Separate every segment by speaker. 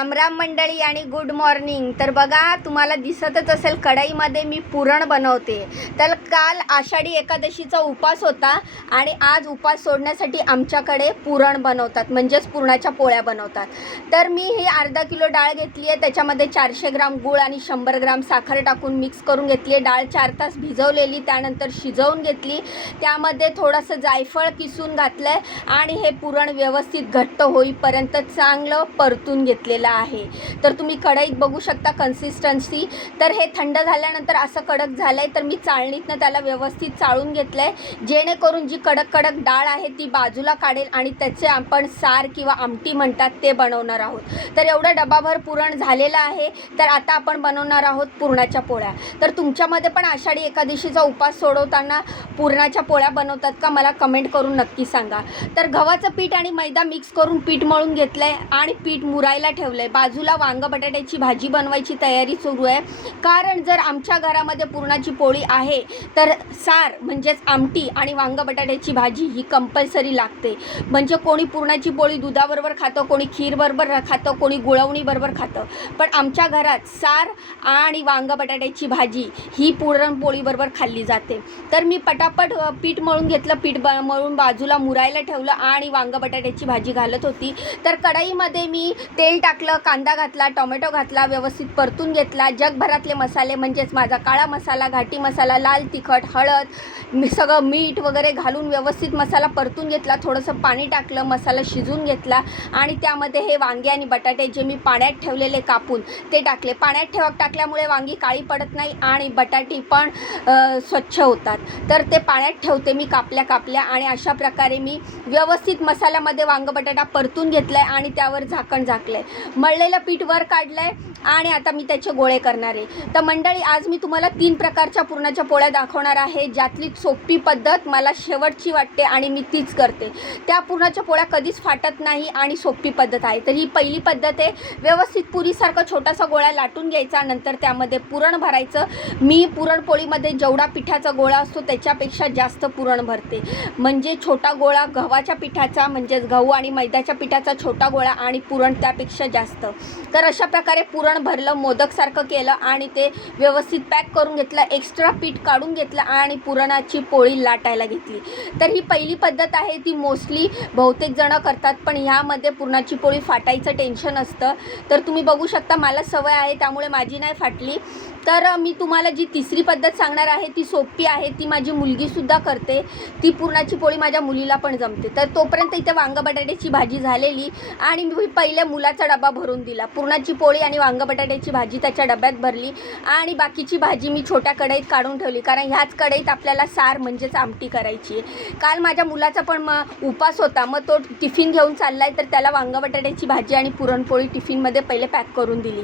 Speaker 1: राम राम मंडळी आणि good morning. तर बघा तुम्हाला दिसतच असेल कढईमध्ये मी पुरण बनवते. तर काल आषाढी एकादशीचा उपास होता आणि आज उपास सोडण्यासाठी आमच्याकडे पुरण बनवतात म्हणजेच पुरणाच्या पोळ्या बनवतात. तर मी ही अर्धा किलो डाळ घेतली आहे त्याच्यामध्ये चारशे ग्राम गूळ आणि शंभर ग्राम साखर टाकून मिक्स करून घेतली आहे. डाळ चार तास भिजवलेली त्यानंतर शिजवून घेतली. त्यामध्ये थोडंसं जायफळ किसून घातलं आहे आणि हे पुरण व्यवस्थित घट्ट होईपर्यंत चांगलं परतून घेतलेलं आहे. तर तुम्ही कढईत बघू शकता कन्सिस्टन्सी तर हे थंड झाल्यानंतर असं कडक झालं आहे तर मी चाळणीतनं त्याला व्यवस्थित चाळून घेतलं आहे जेणेकरून जी कडक कडक डाळ आहे ती बाजूला काढेल आणि त्याचे आपण सार किंवा आमटी म्हणतात ते बनवणार आहोत. तर एवढं डबाभर पुरण झालेलं आहे तर आता आपण बनवणार आहोत पुरणाच्या पोळ्या. तर तुमच्यामध्ये पण आषाढी एकादशीचा उपास सोडवताना पुरणाच्या पोळ्या बनवतात का? मला कमेंट करून नक्की सांगा. तर गव्हाचं पीठ आणि मैदा मिक्स करून पीठ मळून घेतलं आहे आणि पीठ मुरायला ठेवलं आहे. बाजूला वांग बटाट्याची भाजी बनवायची तयारी सुरू आहे. कारण जर आमच्या घरामध्ये पुरणाची पोळी आहे तर सार म्हणजेच आमटी आणि वांग बटाट्याची भाजी ही कंपल्सरी लागते. म्हणजे कोणी पुरणाची पोळी दुधाबरोबर खातं कोणी खीरबरोबर खातं कोणी गुळवणीबरोबर खातं. पण आमच्या घरात सार आणि वांग बटाट्याची भाजी ही पुरणपोळीबरोबर खाल्ली जाते. तर मी पटापट पीठ मळून घेतलं. पीठ ब मळून बाजूला मुरायला ठेवलं आणि वांग बटाट्याची भाजी घालत होती. तर कढईमध्ये मी तेल टाकलं. कांदा घातला टोमॅटो घातला व्यवस्थित परतून घेतला. जगभरातले मसाले म्हणजेच माझा काळा मसाला घाटी मसाला लाल तिखट हळद मी सगळं मीठ वगैरे घालून व्यवस्थित मसाला परतून घेतला. थोडंसं पाणी टाकलं मसाला शिजून घेतला. आणि त्यामध्ये हे वांगे आणि बटाटे जे मी पाण्यात ठेवलेले कापून ते टाकले. पाण्यात ठेव टाकल्यामुळे वांगी काळी पडत नाही आणि बटाटी पण स्वच्छ होतात. तर ते पाण्यात ठेवते मी कापल्या कापल्या. आणि अशा प्रकारे मी व्यवस्थित मसाल्यामध्ये वांग बटाटा परतून घेतला आहे आणि त्यावर झाकण झाकलं आहे मळलेलं पीठ वर काढलं आहे आणि आता मी त्याचे गोळे करणार आहे. तर मंडळी आज मी तुम्हाला तीन प्रकारच्या पुरणाच्या पोळ्या दाखवणार आहे. ज्यातली सोपी पद्धत मला शेवटची वाटते आणि मी तीच करते. त्या पुरणाच्या पोळ्या कधीच फाटत नाही आणि सोपी पद्धत आहे. तर ही पहिली पद्धत आहे. व्यवस्थित पुरीसारखं छोटासा गोळा लाटून घ्यायचा. नंतर त्यामध्ये पुरण भरायचं. मी पुरणपोळीमध्ये जेवढा पिठाचा गोळा असतो त्याच्यापेक्षा जास्त पुरण भरते. म्हणजे छोटा गोळा गव्हाच्या पिठाचा म्हणजेच गहू आणि मैद्याच्या पिठाचा छोटा गोळा आणि पुरण त्यापेक्षा जास्त तर अशा प्रकारे पुरण भरलं मोदकसारखं केलं आणि ते व्यवस्थित पॅक करून घेतलं एक्स्ट्रा पीठ काढून घेतलं आणि पुरणाची पोळी लाटायला घेतली. तर ही पहिली पद्धत आहे ती मोस्टली बहुतेक जणं करतात पण ह्यामध्ये पुरणाची पोळी फाटायचं टेन्शन असतं तर तुम्ही बघू शकता मला सवय आहे त्यामुळे माझी नाही फाटली. तर मी तुम्हाला जी तिसरी पद्धत सांगणार आहे ती सोपी आहे ती माझी मुलगीसुद्धा करते. ती पुरणाची पोळी माझ्या मुलीला पण जमते. तर तोपर्यंत इथे वांग बटाट्याची भाजी झालेली आणि मी पहिल्या मुलाचा डबा भरून दिला. पुरणाची पोळी आणि वांग बटाट्याची भाजी त्याच्या डब्यात भरली आणि बाकीची भाजी मी छोट्या कढईत काढून ठेवली. कारण ह्याच कढईत आपल्याला सार म्हणजेच आमटी करायची आहे. काल माझ्या मुलाचा पण मग उपास होता. मग तो टिफिन घेऊन चाललाय तर त्याला वांग बटाट्याची भाजी आणि पुरणपोळी टिफिनमध्ये पहिले पॅक करून दिली.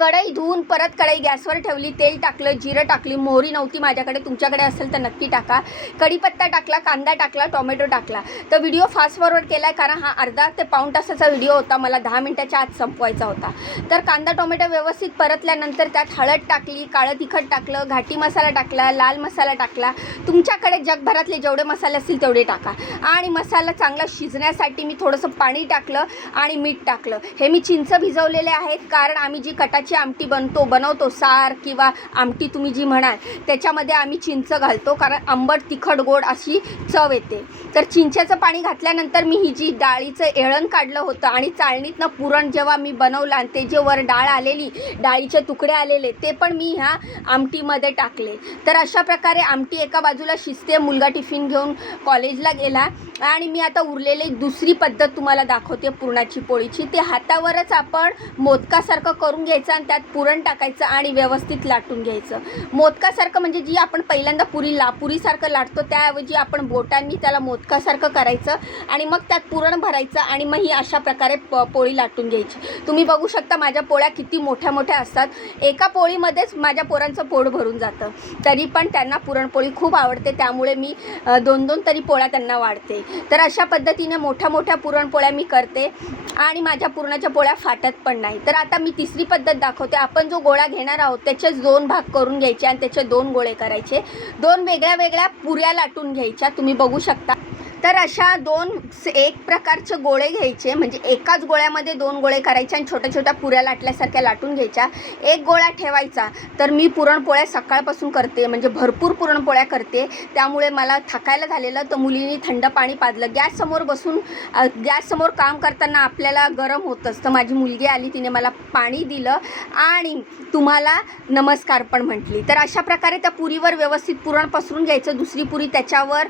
Speaker 1: कढई धुवून परत कढई गॅसवर ठेवली तेल टाकलं जिरं टाकली मोहरी नव्हती माझ्याकडे तुमच्याकडे असेल तर नक्की टाका. कढीपत्ता टाकला कांदा टाकला टोमॅटो टाकला. तर व्हिडिओ फास्ट फॉरवर्ड केला आहे कारण हा अर्धा ते पाऊण तासाचा व्हिडिओ होता मला दहा मिनटाच्या आत संपवायचा होता. तर कांदा टोमॅटो व्यवस्थित परतल्यानंतर त्यात हळद टाकली काळं तिखट टाकलं घाटी मसाला टाकला लाल मसाला टाकला. तुमच्याकडे जगभरातले जेवढे मसाले असतील तेवढे टाका. आणि मसाला चांगला शिजण्यासाठी मी थोडंसं पाणी टाकलं आणि मीठ टाकलं. हे मी चिंच भिजवलेले आहेत कारण आम्ही जी कटाची आमटी बनतो बनवतो सार किंवा आमटी तुम्ही जी म्हणाल त्याच्यामध्ये आम्ही चिंच घालतो कारण आंबट तिखट गोड अशी चव येते. तर चिंचेचं पाणी घातल्यानंतर मी ही जी डाळीचं एळण काढलं होतं आणि चाळणीतनं पुरण जेव्हा मी बनवलं आणि ते जे वर डाळ आलेली डाळीचे तुकडे आलेले ते पण मी ह्या आमटीमध्ये टाकले. तर अशा प्रकारे आमटी एका बाजूला शिजते मुलगा टिफिन घेऊन कॉलेजला गेला आणि मी आता उरलेली दुसरी पद्धत तुम्हाला दाखवते पुरणाची पोळीची. ते हातावरच आपण मोदकासारखं करून घ्यायचं आणि त्यात पुरण टाकायचं आणि व्यवस्थित लाटून घ्यायचं. मोदकासारखं म्हणजे जी आपण पहिल्यांदा पुरी ला पुरीसारखं लाटतो त्याऐवजी आपण बोटांनी त्याला मोदकासारखं करायचं आणि मग त्यात पुरण भरायचं आणि मग ही अशा प्रकारे प पोळी लाटून घ्यायची. तुम्ही बघू शकता माझ्या पोळ्या किती मोठ्या मोठ्या असतात. एका पोळीमध्येच माझ्या पोरांचं पोट भरून जातं. तरी पण त्यांना पुरणपोळी खूप आवडते त्यामुळे मी दोन दोन तरी पोळ्या त्यांना वाढते. तर अशा पद्धतीने मोठ्या मोठ्या पुरणपोळ्या मी करते आणि माझ्या पुरणाच्या पोळ्या फाटत पण नाही. तर आता मी तिसरी पद्धत दाखवते. आपण जो गोळा घेणार आहोत त्याचे दोन भाग करून घ्यायचे आणि त्याचे दोन गोळे करायचे. दोन वेगळ्या वेगळ्या पुऱ्या लाटून घ्यायच्या. तुम्ही बघू शकता. तर अशा दोन स- एक प्रकारचे गोळे घ्यायचे म्हणजे एकाच गोळ्यामध्ये दोन गोळे करायचे आणि छोट्या छोट्या पुऱ्या लाटल्यासारख्या लाटून घ्यायच्या. एक गोळा ठेवायचा तर मी पुरणपोळ्या सकाळपासून करते म्हणजे भरपूर पुरणपोळ्या करते. त्यामुळे मला थकायला झालेलं तर मुलींनी थंड पाणी पाजलं. गॅससमोर बसून गॅससमोर काम करताना आपल्याला गरम होतंच. तर माझी मुलगी आली तिने मला पाणी दिलं आणि तुम्हाला नमस्कार पण म्हटली. तर अशा प्रकारे त्या पुरीवर व्यवस्थित पुरण पसरून घ्यायचं. दुसरी पुरी त्याच्यावर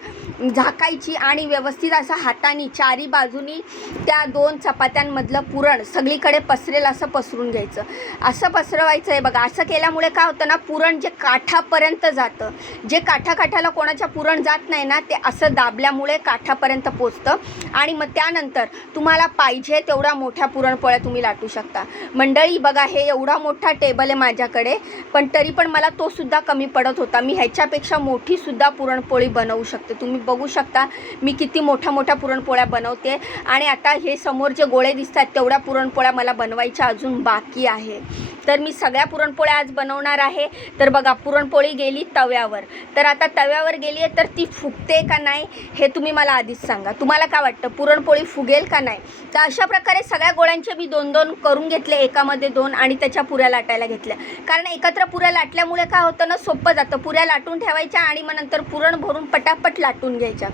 Speaker 1: झाकायची आणि व्यवस्थित असं हाताने चारी बाजूनी त्या दोन चपात्यांमधलं पुरण सगळीकडे पसरेल असं पसरून घ्यायचं. असं पसरवायचं आहे बघा. असं केल्यामुळे काय होतं ना पुरण जे काठापर्यंत जातं जे काठाकाठाला कोणाच्या पुरण जात नाही ना ते असं दाबल्यामुळे काठापर्यंत पोचतं. आणि मग त्यानंतर तुम्हाला पाहिजे तेवढ्या मोठ्या पुरणपोळ्या तुम्ही लाटू शकता. मंडळी बघा हे एवढा मोठा टेबल आहे माझ्याकडे पण तरी पण मला तो सुद्धा कमी पडत होता. मी ह्याच्यापेक्षा मोठी सुद्धा पुरणपोळी बनवू शकते. तुम्ही बघू शकता मी किती मोठ्या मोठ्या पुरणपोळ्या बनवते आणि आता हे समोर जे गोळे दिसतात तेवढ्या पुरणपोळ्या मला बनवायच्या अजून बाकी आहे. तर मी सगळ्या पुरणपोळ्या आज बनवणार आहे. तर बघा पुरणपोळी गेली तव्यावर. तर आता तव्यावर गेली आहे तर ती फुगते का नाही हे तुम्ही मला आधीच सांगा. तुम्हाला काय वाटतं? पुरणपोळी फुगेल का नाही? तर अशा प्रकारे सगळ्या गोळ्यांचे मी दोन दोन करून घेतले एकामध्ये दोन आणि त्याच्या पुऱ्या लाटायला घेतल्या. कारण एकत्र पुऱ्या लाटल्यामुळे काय होतं ना सोपं जातं. पुऱ्या लाटून ठेवायच्या आणि मग नंतर पुरण भरून पटापट लाटून घ्यायच्या.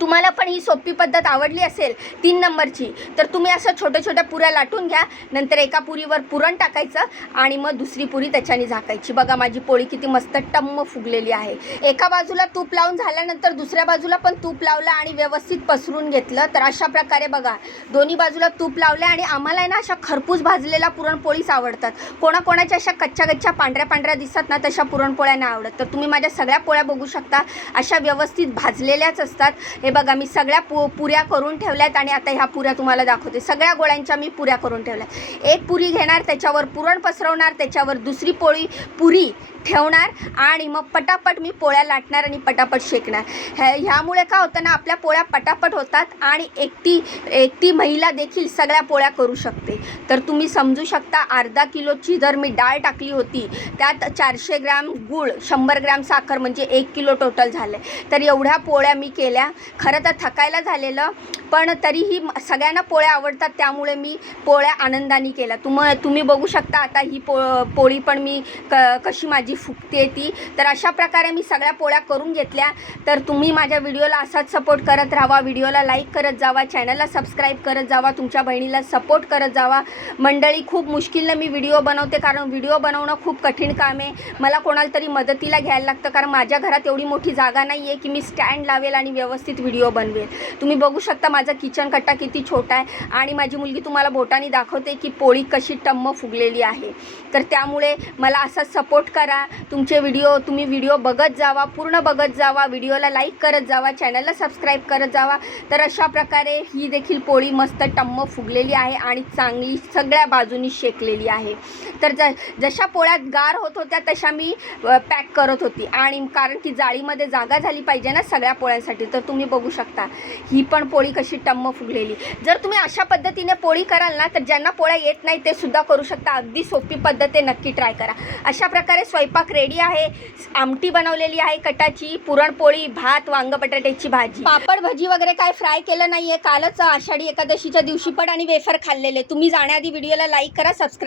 Speaker 1: तुम्हाला पण ही सोपी पद्धत आवडली असेल तीन नंबरची तर तुम्ही असं छोट्या छोट्या पुऱ्या लाटून घ्या नंतर एका पुरीवर पुरण टाकायचं आणि मग दुसरी पुरी त्याच्याने झाकायची. बघा माझी पोळी किती मस्त टम्म फुगलेली आहे. एका बाजूला तूप लावून झाल्यानंतर दुसऱ्या बाजूला पण तूप लावलं आणि व्यवस्थित पसरून घेतलं. तर अशा प्रकारे बघा दोन्ही बाजूला तूप लावले आणि आम्हाला आहे ना अशा खरपूस भाजलेल्या पुरणपोळीच आवडतात. कोणाकोणाच्या अशा कच्च्या कच्च्या पांढऱ्या पांढऱ्या दिसतात ना तशा पुरणपोळ्या नाही आवडत. तर तुम्ही माझ्या सगळ्या पोळ्या बघू शकता. अशा व्यवस्थित भाजलेल्याच असतात. हे बघा मी सगळ्या पु पुऱ्या करून ठेवल्यात आणि आता ह्या पुऱ्या तुम्हाला दाखवते. सगळ्या गोळ्यांच्या मी पुऱ्या करून ठेवल्या एक पुरी घेणार त्याच्यावर पुरण पसरवणार त्याच्यावर दुसरी पोळी पुरी ठेवणार आणि मग पटापट मी पोळ्या लाटणार आणि पटापट शेकणार. ह्या ह्यामुळे काय होतं ना आपल्या पोळ्या पटापट होतात आणि एकटी एकटी महिला देखील सगळ्या पोळ्या करू शकते. तर तुम्ही समजू शकता अर्धा किलोची जर मी डाळ टाकली होती त्यात चारशे ग्रॅम गूळ शंभर ग्रॅम साखर म्हणजे एक किलो टोटल झाले तर एवढ्या पोळ्या मी केल्या. खरं तर थकायला झालेलं पण तरीही सगळ्यांना पोळ्या आवडतात त्यामुळे मी पोळ्या आनंदाने केल्या. तुम तुम्ही बघू शकता आता ही पो पोळी पण मी क कशी माझी फुगते ती. तर अशा प्रकारे मी सगळ्या पोळ्या करून घेतल्या. तर तुम्ही माझ्या व्हिडिओला असाच सपोर्ट करत राहावा व्हिडिओला लाईक करत जावा. चॅनलला सबस्क्राईब करत जावा. तुमच्या बहिणीला सपोर्ट करत जावा. मंडळी खूप मुश्किलनं मी व्हिडिओ बनवते कारण व्हिडिओ बनवणं खूप कठीण काम आहे. मला कोणाला तरी मदतीला घ्यायला लागतं कारण माझ्या घरात एवढी मोठी जागा नाही आहे की मी स्टँड लावेल आणि व्यवस्थित व्हिडिओ बनवेल. तुम्ही बघू शकता माझा किचन कट्टा किती छोटा आहे आणि माझी मुलगी तुम्हाला बोटाने दाखवते की पोळी कशी टम्म फुगलेली आहे. तर त्यामुळे मला असा सपोर्ट करा. तुमचे व्हिडिओ तुम्ही व्हिडिओ बघत जावा पूर्ण बघत जावा व्हिडिओला लाईक करत जावा चॅनलला सबस्क्राईब करत जावा. तर अशा प्रकारे ही देखील पोळी मस्त टम्म फुगलेली आहे आणि चांगली सगळ्या बाजूनी शेकलेली आहे. तर ज जशा पोळ्यात गार होत होत्या तशा मी पॅक करत होती. आणि कारण की जाळीमध्ये जागा झाली पाहिजे ना सगळ्या पोळ्यांसाठी तर तुम्ही बघू शकता ही पण पोळी कशी टम्म फुगलेली. जर तुम्ही अशा पद्धतीने पोळी कराल ना तर ज्यांना पोळ्या येत नाही ते सुद्धा करू शकता. अगदी सोपी पद्धत नक्की ट्राय करा. अशा प्रकारे स्वयंपाक रेडी आहे. आमटी बनवलेली आहे कटाची पुरणपोळी भात वांग बटाट्याची भाजी. पापड भजी वगैरे काय फ्राय केलं नाहीये. कालच आषाढी एकादशीच्या दिवशी पण आणि वेफर खाल्लेले. तुम्ही जाण्याआधी व्हिडिओला लाईक करा सबस्क्राईब